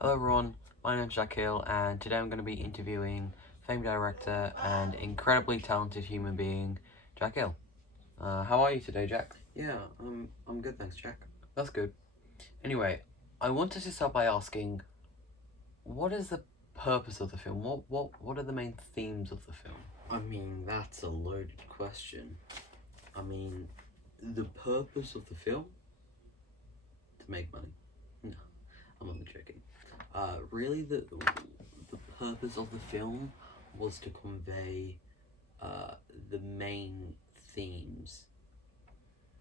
Hello everyone, my name's Jack Hill and today I'm going to be interviewing famed director and incredibly talented human being, Jack Hill. How are you today, Jack? Yeah, I'm good, thanks, Jack. That's good. Anyway, I wanted to start by asking, what is the purpose of the film? What are the main themes of the film? I mean, that's a loaded question. I mean, the purpose of the film? To make money. No, I'm only joking. Really, the purpose of the film was to convey the main themes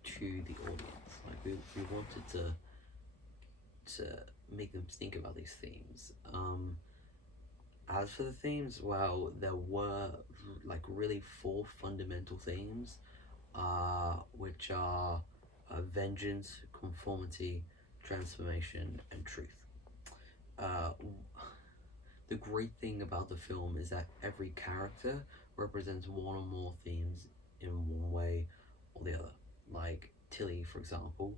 to the audience. Like, we wanted to make them think about these themes. As for the themes, well, there were like really four fundamental themes, which are vengeance, conformity, transformation, and truth. Uh, the great thing about the film is that every character represents one or more themes in one way or the other. Like Tilly, for example,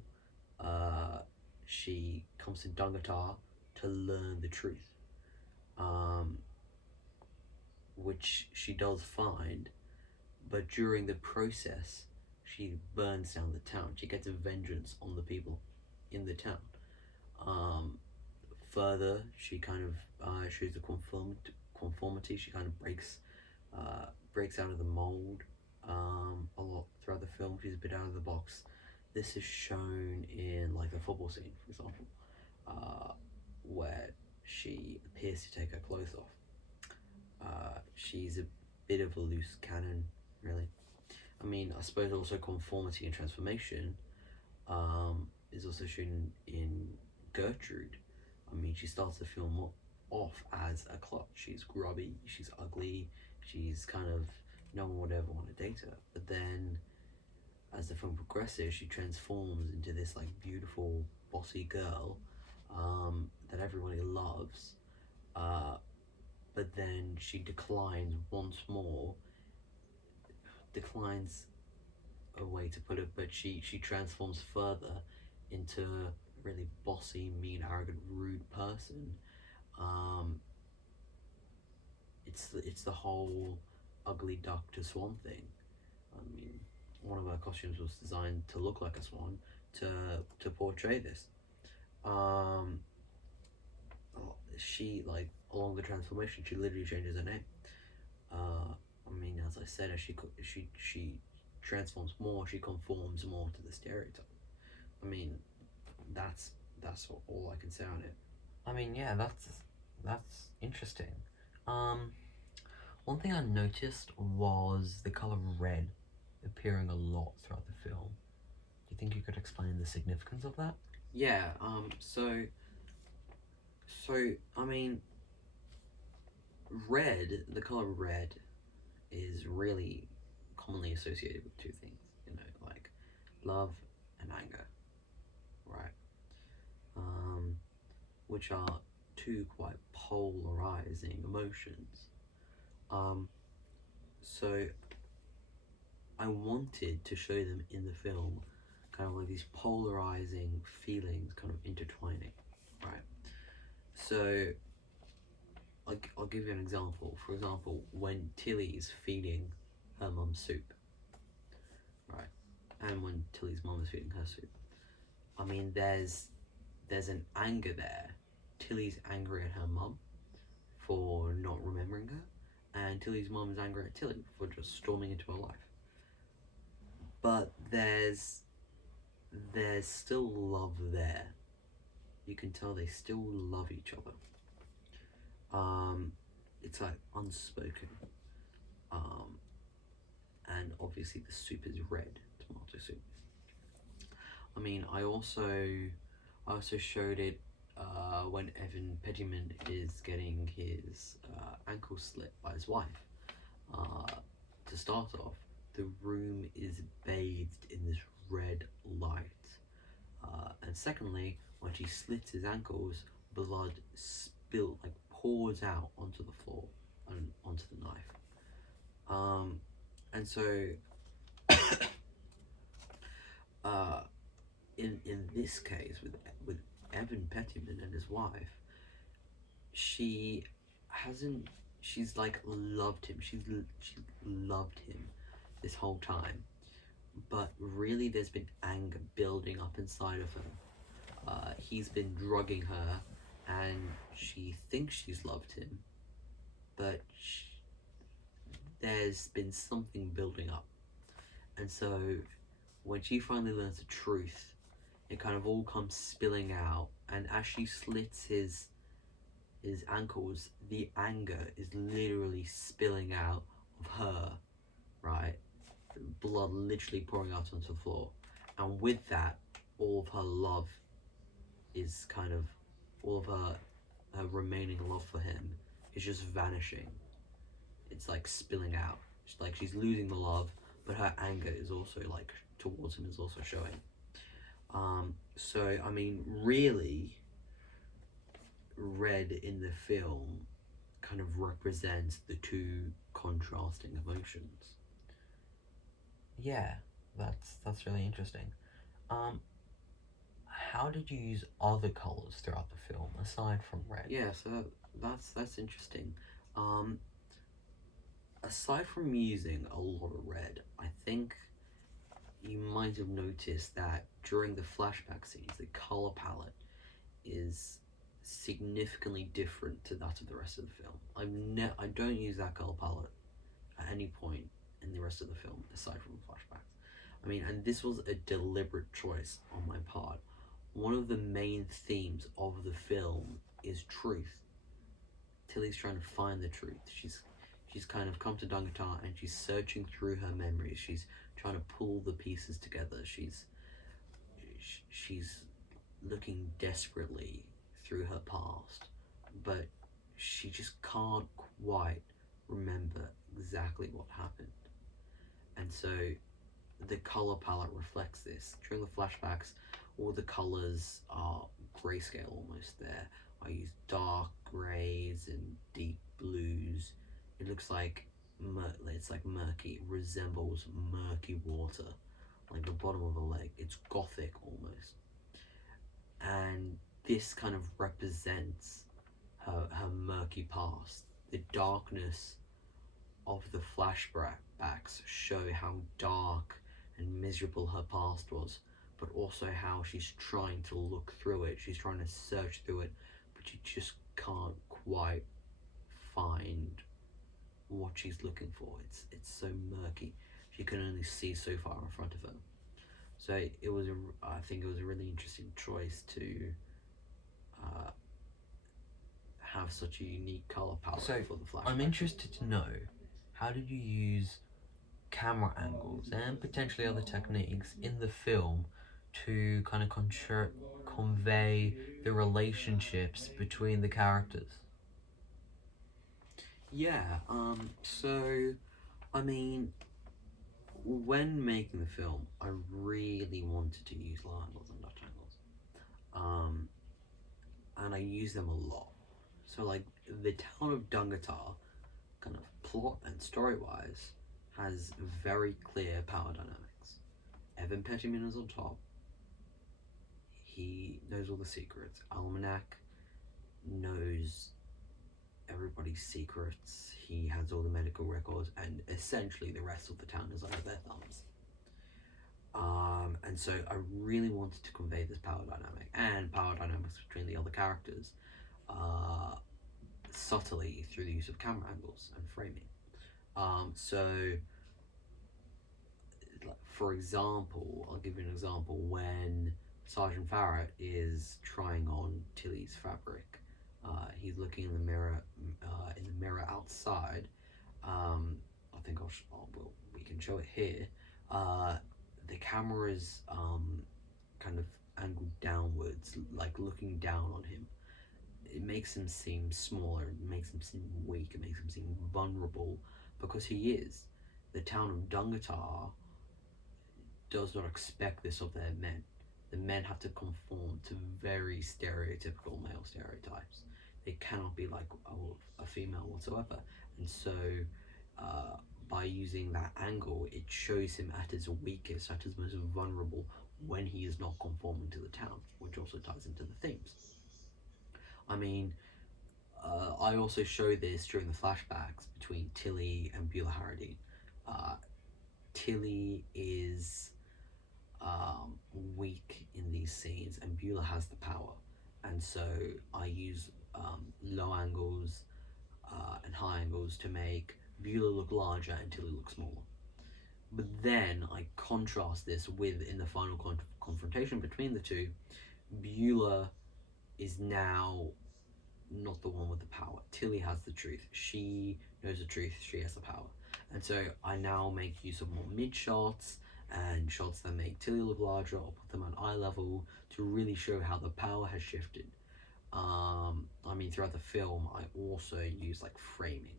she comes to Dungatar to learn the truth. Um, which she does find, but during the process, she burns down the town. She gets a vengeance on the people in the town. Um, Further, she kind of shows the conformity. She kind of breaks out of the mold a lot throughout the film. She's a bit out of the box. This is shown in like the football scene, for example, where she appears to take her clothes off. She's a bit of a loose cannon, really. I mean, I suppose also conformity and transformation is also shown in Gertrude. I mean, she starts the film off as a clot. She's grubby, she's ugly, she's kind of, no one would ever want to date her. But then, as the film progresses, she transforms into this like beautiful, bossy girl that everybody loves. Uh, but then she declines once more. Declines a way to put it, but she transforms further into a really bossy, mean, arrogant, rude person. Um, it's the whole ugly duck to swan thing. I mean, one of her costumes was designed to look like a swan to portray this. Um, she like along the transformation, she literally changes her name. I mean, as I said, as she transforms more, she conforms more to the stereotype. I mean, that's all I can say on it. I mean, yeah, that's interesting. Um, One thing I noticed was the color red appearing a lot throughout the film. Do you think you could explain the significance of that? Yeah. So I mean, red. The color red is really commonly associated with two things. You know, like love and anger, right? Um, which are two quite polarizing emotions. Um, so I wanted to show them in the film, kind of like these polarizing feelings kind of intertwining, right? So I'll give you an example. For example, when Tilly's feeding her mum soup, right, and when Tilly's mum is feeding her soup, I mean, there's an anger there. Tilly's angry at her mum for not remembering her, and Tilly's mum is angry at Tilly for just storming into her life. But there's still love there. You can tell they still love each other. It's like unspoken. Um, and obviously the soup is red, tomato soup. I mean, I also showed it when Evan Pettyman is getting his ankle slit by his wife. Uh, to start off, the room is bathed in this red light. And secondly, when she slits his ankles, blood spill like pours out onto the floor and onto the knife. And so, in this case with Evan Pettyman and his wife, she hasn't. She's like loved him. She loved him this whole time, but really, there's been anger building up inside of her. He's been drugging her, and she thinks she's loved him, but there's been something building up. And so when she finally learns the truth, it kind of all comes spilling out. And as she slits his ankles, the anger is literally spilling out of her, right? Blood literally pouring out onto the floor. And with that, all of her love is kind of, all of her remaining love for him is just vanishing. It's like spilling out. It's like she's losing the love, but her anger is also like towards him is also showing. So I mean, really, red in the film kind of represents the two contrasting emotions. Yeah, that's really interesting. Um, how did you use other colors throughout the film aside from red? Yeah, so that's interesting. Um, Aside from using a lot of red, I think you might have noticed that during the flashback scenes, the color palette is significantly different to that of the rest of the film. I don't use that color palette at any point in the rest of the film aside from the flashbacks. I mean, and this was a deliberate choice on my part. One of the main themes of the film is truth. Tilly's trying to find the truth. She's kind of come to Dungatar and she's searching through her memories. She's trying to pull the pieces together. She's looking desperately through her past, but she just can't quite remember exactly what happened. And so the color palette reflects this. During the flashbacks, all the colors are grayscale almost there. I use dark grays and deep blues. It looks like it's like murky. It resembles murky water, like the bottom of a lake. It's gothic almost, and this kind of represents her murky past. The darkness of the flashbacks show how dark and miserable her past was, but also how she's trying to look through it. She's trying to search through it, but she just can't quite find what she's looking for. It's so murky. She can only see so far in front of her. So I think it was a really interesting choice to uh, have such a unique color palette So, for the flashback. I'm interested to know, how did you use camera angles and potentially other techniques in the film to kind of convey the relationships between the characters? Yeah. So, I mean, when making the film, I really wanted to use low angles and Dutch angles. And I use them a lot. So, like, the town of Dungatar, kind of plot and story wise, has very clear power dynamics. Evan Pettyman is on top. He knows all the secrets. Almanac knows everybody's secrets. He has all the medical records, and essentially the rest of the town is under their thumbs. And so I really wanted to convey this power dynamic and power dynamics between the other characters subtly through the use of camera angles and framing. So, for example, I'll give you an example when Sergeant Farrett is trying on Tilly's fabric. He's looking in the mirror outside. I think we can show it here. The camera is kind of angled downwards, like looking down on him. It makes him seem smaller. It makes him seem weak. It makes him seem vulnerable because he is. The town of Dungatar does not expect this of their men. The men have to conform to very stereotypical male stereotypes. They cannot be like a female whatsoever. And so, by using that angle, it shows him at his weakest, at his most vulnerable, when he is not conforming to the town, which also ties into the themes. I mean, I also show this during the flashbacks between Tilly and Beulah Harradine. Uh, Tilly is weak in these scenes, and Beulah has the power. And so I use low angles and high angles to make Beulah look larger and Tilly look smaller. But then I contrast this with, in the final confrontation between the two, Beulah is now not the one with the power. Tilly has the truth. She knows the truth. She has the power. And so I now make use of more mid shots and shots that make Tilly look larger or put them at eye level to really show how the power has shifted. I mean, throughout the film, I also use like framing.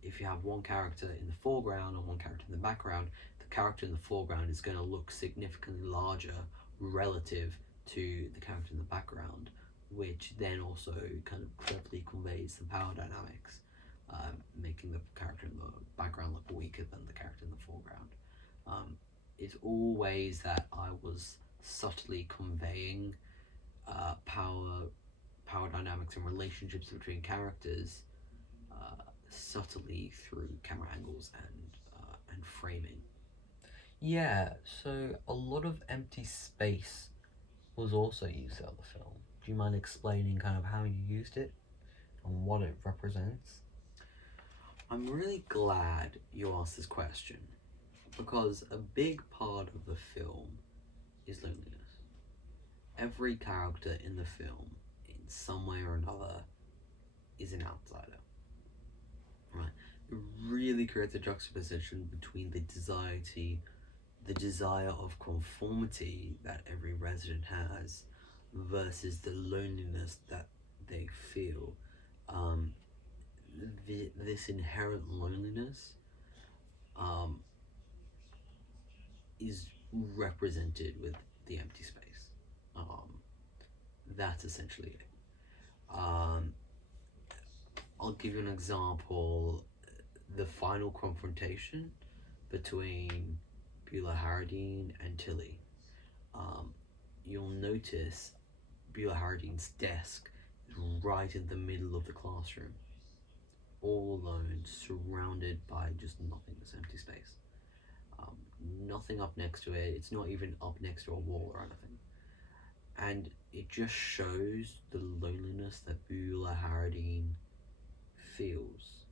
If you have one character in the foreground and one character in the background, the character in the foreground is going to look significantly larger relative to the character in the background, which then also kind of cleverly conveys the power dynamics, making the character in the background look weaker than the character in the foreground. It's all ways that I was subtly conveying power dynamics and relationships between characters subtly through camera angles and framing. Yeah, so a lot of empty space was also used throughout the film. Do you mind explaining kind of how you used it and what it represents? I'm really glad you asked this question because a big part of the film is loneliness. Every character in the film, in some way or another, is an outsider. Right? It really creates a juxtaposition between the desire of conformity that every resident has versus the loneliness that they feel. This inherent loneliness is represented with the empty space. That's essentially it. I'll give you an example. The final confrontation between Beulah Harradine and Tilly. You'll notice Beulah Harradine's desk is right in the middle of the classroom, all alone, surrounded by just nothing, this empty space. Nothing up next to it. It's not even up next to a wall or anything. And it just shows the loneliness that Beulah Harradine feels.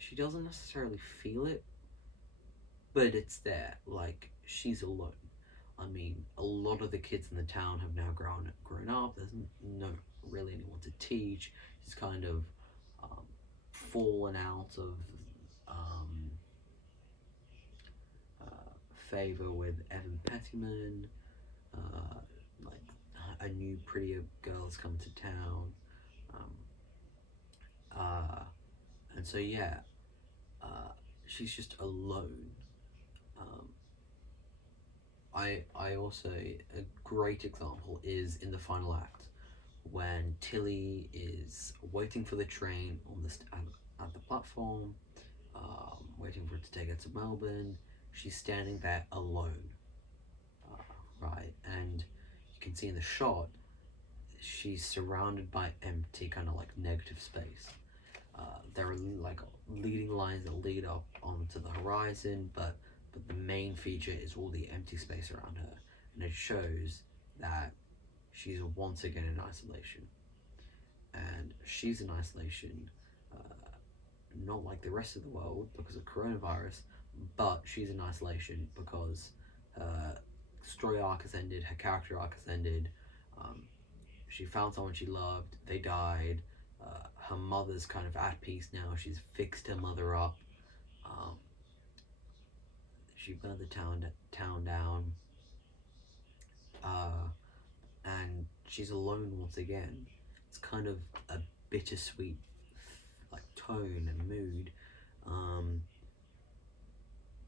She doesn't necessarily feel it, but it's there. Like, she's alone. I mean, a lot of the kids in the town have now grown up. There's no really anyone to teach. She's kind of fallen out of favor with Evan Pettyman. Like, a new prettier girl has come to town. And so yeah, she's just alone. I also, a great example is in the final act when Tilly is waiting for the train on at the platform, waiting for it to take her to Melbourne. She's standing there alone, right? And you can see in the shot, she's surrounded by empty, kind of like negative space. There are like leading lines that lead up onto the horizon, but the main feature is all the empty space around her, and it shows that she's once again in isolation. And she's in isolation, not like the rest of the world because of coronavirus, but she's in isolation because her story arc has ended, her character arc has ended. She found someone she loved, they died. Her mother's kind of at peace now. She's fixed her mother up. She burned the town down, and she's alone once again. It's kind of a bittersweet like tone and mood.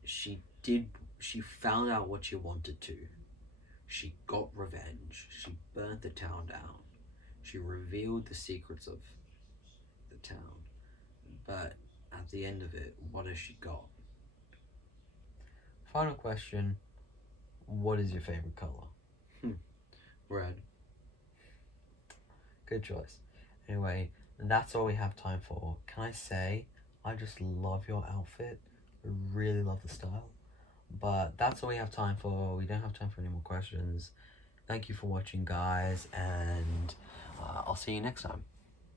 She found out what she wanted to. She got revenge. She burnt the town down. She revealed the secrets of the town. But at the end of it, what has she got? Final question. What is your favorite color? Red. Good choice. Anyway, that's all we have time for. Can I say, I just love your outfit. I really love the style. But that's all we have time for. We don't have time for any more questions. Thank you for watching, guys, and I'll see you next time.